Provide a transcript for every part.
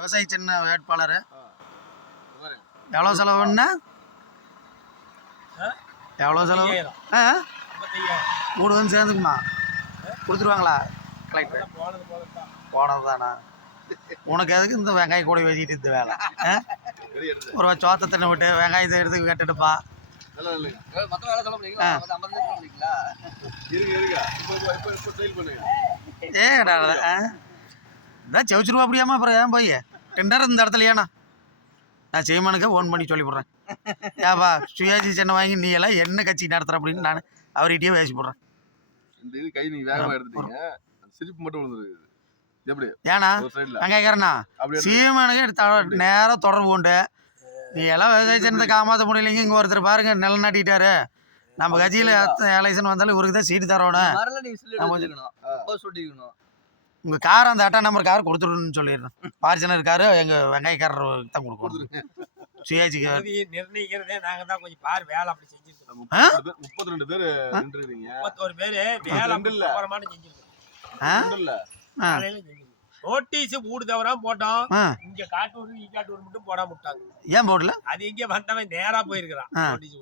விவசாயி சின்ன வேட்பாளர். பாருங்க. எவ்வளோ செலவுன்னா? எவ்வளோ செலவு. ஆ. மூணு வந்து சேர்ந்துக்குமா? கொடுத்துருவாங்களா? கலெக்டர். போனது தானா உனக்கு எதுக்கு இந்த வெங்காயம் கூட வச்சுக்கிட்டு இந்த வேலை. ஒரு சோத்தை தின்னு விட்டு வெங்காயத்தை எடுத்து கட்டுட்டுப்பா. ஏடா ஆ. இதான் செவச்சிருவா அப்படியாமா அப்புறம் ஏன் போய்? டெண்டர் இந்த இடத்துலையாண்ணா நான் செய்யமானுக்கு ஃபோன் பண்ணி சொல்லி போடுறேன் ஏப்பா சுயாஜி சின்ன வாங்கி நீ எல்லாம் என்ன கட்சி நடத்துற அப்படின்னு நான் அவர்கிட்டயே பேசி போடுறேன் இந்த இது கை நீங்க வேகமா எடுத்துட்டீங்க. சிரிப்பு மட்டும் விழுந்துருக்கு. இது எப்படி? ஏன்னா சீமானுக்கு எடுத்து நேராக தொடர்பு கொண்டு நீ எல்லாம் விவசாய சின்னத்தை காமாற்ற முடியலைங்க இங்கே ஒருத்தர் பாருங்க நிலம் நாட்டிட்டாரு நம்ம கட்சியில் எலெக்ஷன் வந்தாலும் இவருக்கு தான் சீட்டு தரணும். உங்கள் கார் அந்த அட்டா நம்பர் கார் கொடுத்துருன்னு சொல்லிடுறேன். பார்ச்சனர் காரு எங்கள் வெங்காயக்காரர் தான் கொடுக்கணும். கொடுத்துருங்க. சுயாஜிக்கு இறுதியை நிர்ணயிக்கிறதே நாங்க தான் கொஞ்சம் பாரு வேலை அப்படி செஞ்சிருக்கோம் முப்பத்தி ரெண்டு பேர்-. முப்பத்தோரு பேரு வேலை அப்படி இல்ல. அப்புறமான செஞ்சிருக்கோம் நோட்டீஸ் ஊடு தவறாம போட்டோம். இங்க காட்டூர் ஈ காட்டூர் மட்டும் போடாம விட்டாங்க ஏன் போடல? அது இங்க வந்தவன் நேரா போயிருக்கிறான். நோட்டீஸ்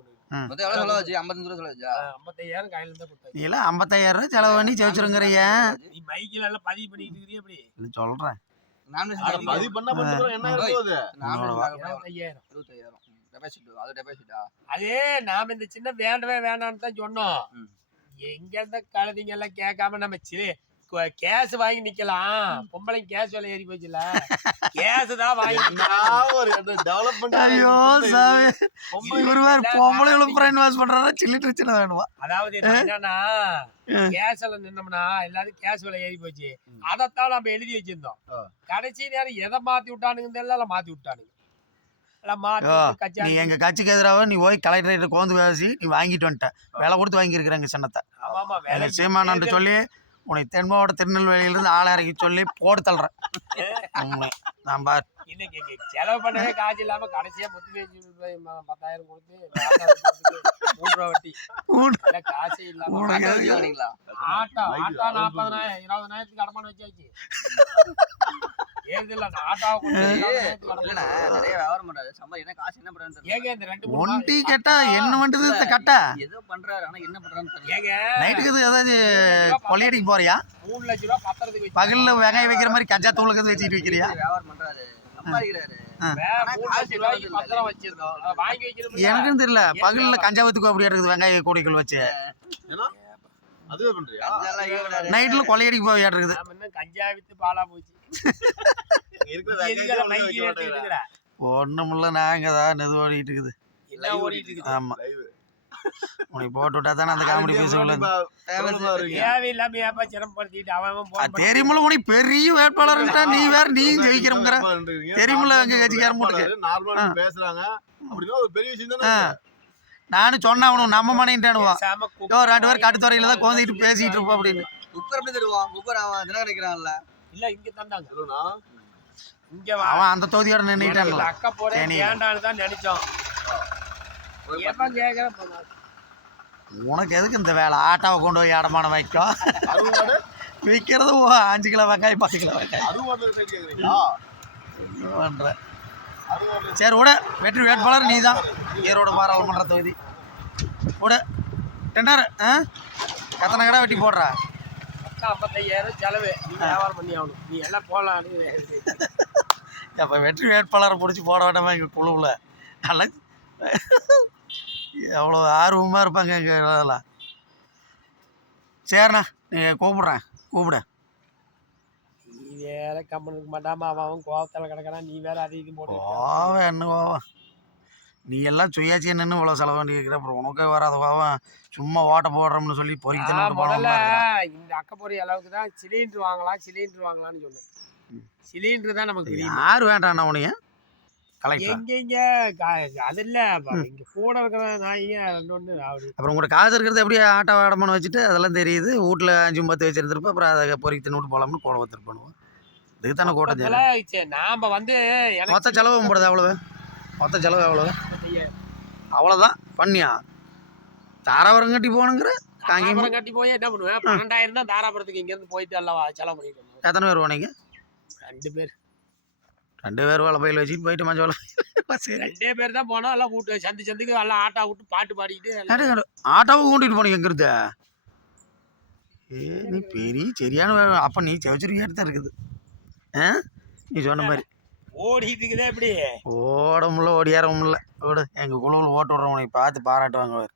ஐம்பத்தாயிரம் ரூபாய் செலவு பண்ணி ஜெயிச்சிருங்கிறிய நீ மைக்கில் எல்லாம் பதிவு பண்ணிட்டு அப்படி பதிவு பண்ணா பண்ணிட்டு போறோம். என்ன இருபத்தாயிரம் டெபாசிட் அது டெபாசிட்டா அதே நாம இந்த சின்ன வேண்டவே வேண்டாம்னு தான் சொன்னோம். எங்க இருந்த கழுதிங்க எல்லாம் கேட்காம நம்ம கேஸ் வாங்கி நிக்கலாம். பொம்பளை கேஸ் விலை ஏறி போச்சுல. கேஸ் தான் வாங்கி ஒரு development ஐயோ சாமி. பொம்பளை எல்லாம் பொம்பளைகளும் பிரைன் வாஷ் பண்ணுறாரா சில்லிட்டு சின்ன வேணுமா? அதாவது என்ன என்னன்னா கேஸ்ல நின்னோம்னா எல்லாரும் கேஸ் விலை ஏறி போச்சு. அதைத்தான் நம்ம எழுதி வச்சிருந்தோம். கடைசி நேரம் எதை மாத்தி விட்டானுங்க எல்லாம் மாத்தி விட்டானுங்க. எல்லாம் நீ எங்கள் கட்சிக்கு எதிராக நீ போய் கலெக்டரேட்டை கோந்து பேசி நீ வாங்கிட்டு வந்துட்ட. விலை கொடுத்து வாங்கியிருக்கிறேங்க சின்னத்தை. ஆமா ஆமா வேலை எங்கள் சீமானன்ட்டு சொல்லி உன்னை தென் மாவட்ட திருநெல்வேலியிலிருந்து ஆள் இறக்கி சொல்லி போட்டு தள்ளுறேன். உண்மை நான் பார். இன்னைக்கு செலவு பண்ணவே காசு இல்லாம கடைசியா பேச்சு பத்தாயிரம் கொடுத்து ரூபா வட்டி. காசே இல்லாம ஆட்டோ ஆட்டோ நாற்பதனாயிரம் இருபதனாயிரத்துக்கு அடமானம் வச்சாச்சு. ஒண்டி கேட்டா என்ன பண்ணுறது இந்த கட்டா. ஏதோ பண்றாரு ஆனா என்ன பண்றான்னு தெரியல. ஏங்க நைட்டுக்கு இது ஏதாவது கொள்ளையடிக்கு போறியா? மூணு லட்ச ரூபா பத்திரத்துக்கு வச்சு பகல்ல வெங்காயம் வைக்கிற மாதிரி கஞ்சா தூளுக்கு வச்சுட்டு வைக்கிறியா? வியாபாரம் பண்றாரு. எனக்கும் தெரியல. பகல்ல கஞ்சா வத்துக்கு அப்படி இருக்குது வெங்காய கூடைகள் வச்சு. நைட்ல கொள்ளையடிக்கு போய் இருக்குது. கஞ்சா வித்து பாலா போச்சு. ஒண்ணுமில்ல நாங்க தான் இது ஓடிட்டு இருக்குது. ஆமா. உனக்கு போட்டு விட்டா தானே அந்த காமெடி phone பண்ணி- தெரியுமில்ல உனக்கு பெரிய வேட்பாளர்ன்றா நீ வேற நீ ஜெயிக்கிறோங்கிற. தெரியுமில்ல எங்க கட்சிக்காரன் வேட்பாளர் ஆ. பேசுறாங்க. அப்படின்னா ஒரு பெரிய விஷயம் தானே. நானும் சொன்னா அவனுக்கு நம்ம யோ ரெண்டு பேரும் கட்டுத்துறையில தான் கோந்திட்டு பேசிட்டு இருப்போம் அப்படின்னு. குக்கர் எப்படி தருவான்? குக்கர் அவன் தினம் நினைக்கிறான்ல இல்ல இங்க தந்தாங்க. சொல்லுண்ணா. இங்க வா. அவன் அந்த தொகுதியோட நின்றுட்டான்ல அக்கா போறேன் தேனி. வேண்டான்னு தான் நினைச்சோம். எப்ப கேக்குறேன். உனக்கு எதுக்கு இந்த வேலை? ஆட்டாவை கொண்டு போய் அடமானம் வைக்கும். விற்கிறது ஓ அஞ்சு கிலோ வெங்காயம் பத்து கிலோ வெங்காயம். அறுபது சரி விட வெற்றி வேட்பாளர் நீ தான் ஈரோடு பாராளுமன்ற தொகுதி. விட டெண்டர் ஆ? எத்தனை கடை வெட்டி போடுற. அக்கா ஐம்பத்தையாயிரம் செலவு. வியாபாரம் பண்ணி ஆகணும். நீ எல்லாம் போலாம் அப்போ வெற்றி வேட்பாளரை பிடிச்சி போட வேண்டாமா எங்கள் குழுவில்? நல்லா எவ்வளோ ஆர்வமாக இருப்பாங்க எங்கள் அதெல்லாம். சரிண்ணா நீங்கள் கூப்பிட்றேன் கூப்பிட. நீ வேற கம்மனுக்கு மாட்டாம அவன் அவன் கோவத்துல கிடக்கிறான் நீ வேற அது இது போட்டு கோவம் என்ன கோவம்? நீ எல்லாம் சுயாச்சி நின்று இவ்வளோ செலவு பண்ணி கேட்குற அப்புறம் உனக்கே வராத கோவம் சும்மா ஓட்ட போடுறோம்னு சொல்லி பொறிக்கு முதல்ல இந்த அக்கப்பொறி அளவுக்கு தான் சிலிண்டர் வாங்கலாம் சிலிண்டர் வாங்கலாம்னு சொன்னேன். சிலிண்டர் தான் நமக்கு யார் வேண்டாண்ணா உனைய? எங்கெங்க? அது இல்ல. இங்க கூட இருக்கிற நாய்ங்க அப்படி. அப்புறம் உங்களோட காசு இருக்கிறது எப்படி ஆட்டோ அடமானம் வச்சுட்டு அதெல்லாம் தெரியுது. வீட்டில் அஞ்சு பத்து வச்சிருந்துருப்ப அப்புறம் அதை பொறிக்கு தின்னு போகலாம்னு கூட ஒருத்தர் பண்ணுவோம் இதுக்கு தானே சரி, நாம வந்து மொத்த செலவு போடுது எவ்வளவு? மொத்த செலவு ஐயாயிரம். அவ்வளோதான் பண்ணியா? தாராபுரம் கட்டி போகணுங்கிற தாராபுரம் கட்டி போய் என்ன பண்ணுவேன் பன்னெண்டாயிரம் தான் தாராபுரத்துக்கு இங்க இருந்து போயிட்டு எல்லாம் செலவு பண்ணிட்டு எத்தனை பேர் போனீங்க? ரெண்டு பேர். ரெண்டு பேர் வேலை பையில் வச்சுட்டு போயிட்டு மஞ்சள் சரி ரெண்டே பேர் தான் போனோம் எல்லாம் வீட்டு சந்து சந்துக்கு எல்லாம் ஆட்டா விட்டு பாட்டு பாடிக்கிட்டு ஆட்டோவை கூட்டிட்டு போனீங்க எங்க இருந்த ஏ நீ பெரிய சரியான அப்ப நீ செவச்சிருக்கியா தான் இருக்குது. ஆ? நீ சொன்ன மாதிரி. ஓடிட்டு இருக்குதே எப்படி ஓட முடியல ஓடியார முடியல ஓடு எங்கள் குழுவில் ஓட்டு விட்றவனை பார்த்து பாராட்டுவாங்க பாரு.